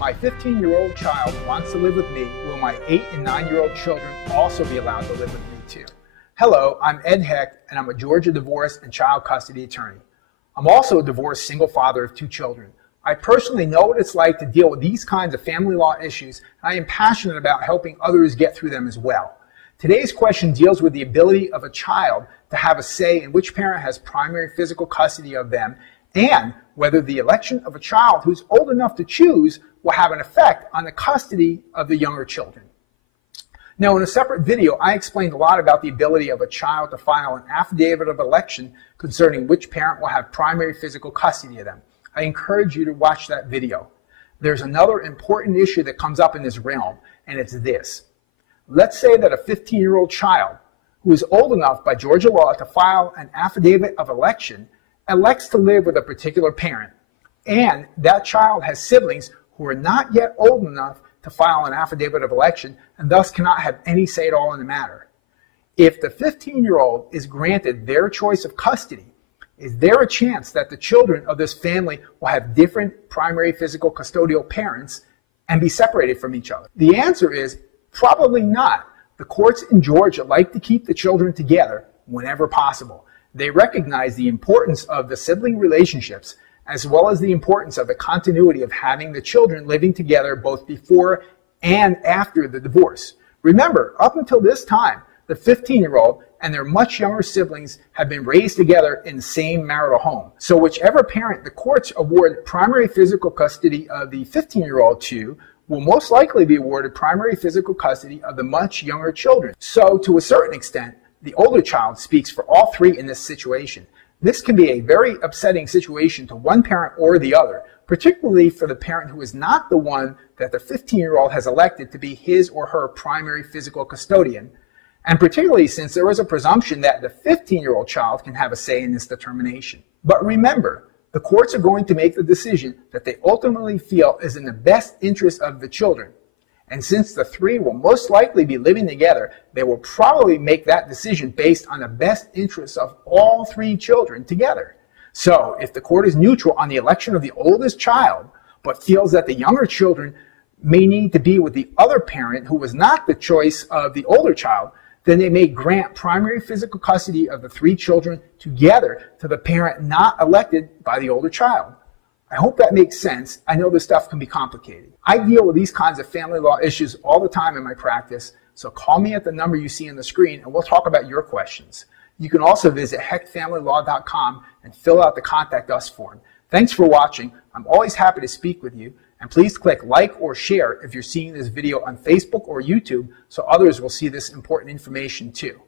My 15-year-old child wants to live with me. Will my 8 and 9-year-old children also be allowed to live with me too? Hello, I'm Ed Hecht, and I'm a Georgia divorce and child custody attorney. I'm also a divorced single father of 2 children. I personally know what it's like to deal with these kinds of family law issues, and I am passionate about helping others get through them as well. Today's question deals with the ability of a child to have a say in which parent has primary physical custody of them, and whether the election of a child who's old enough to choose will have an effect on the custody of the younger children. Now, in a separate video, I explained a lot about the ability of a child to file an affidavit of election concerning which parent will have primary physical custody of them. I encourage you to watch that video. There's another important issue that comes up in this realm, and it's this. Let's say that a 15-year-old child who is old enough by Georgia law to file an affidavit of election elects to live with a particular parent, and that child has siblings who are not yet old enough to file an affidavit of election and thus cannot have any say at all in the matter. If the 15-year-old is granted their choice of custody, is there a chance that the children of this family will have different primary physical custodial parents and be separated from each other? The answer is probably not. The courts in Georgia like to keep the children together whenever possible. They recognize the importance of the sibling relationships as well as the importance of the continuity of having the children living together both before and after the divorce. Remember, up until this time, the 15-year-old and their much younger siblings have been raised together in the same marital home. So whichever parent the courts award primary physical custody of the 15-year-old to will most likely be awarded primary physical custody of the much younger children. So to a certain extent, the older child speaks for all 3 in this situation. This can be a very upsetting situation to one parent or the other, particularly for the parent who is not the one that the 15-year-old has elected to be his or her primary physical custodian, and particularly since there is a presumption that the 15-year-old child can have a say in this determination. But remember, the courts are going to make the decision that they ultimately feel is in the best interest of the children. And since the 3 will most likely be living together, they will probably make that decision based on the best interests of all 3 children together. So if the court is neutral on the election of the oldest child, but feels that the younger children may need to be with the other parent who was not the choice of the older child, then they may grant primary physical custody of the 3 children together to the parent not elected by the older child. I hope that makes sense. I know this stuff can be complicated. I deal with these kinds of family law issues all the time in my practice, so call me at the number you see on the screen and we'll talk about your questions. You can also visit hechtfamilylaw.com and fill out the Contact Us form. Thanks for watching. I'm always happy to speak with you, and please click like or share if you're seeing this video on Facebook or YouTube so others will see this important information too.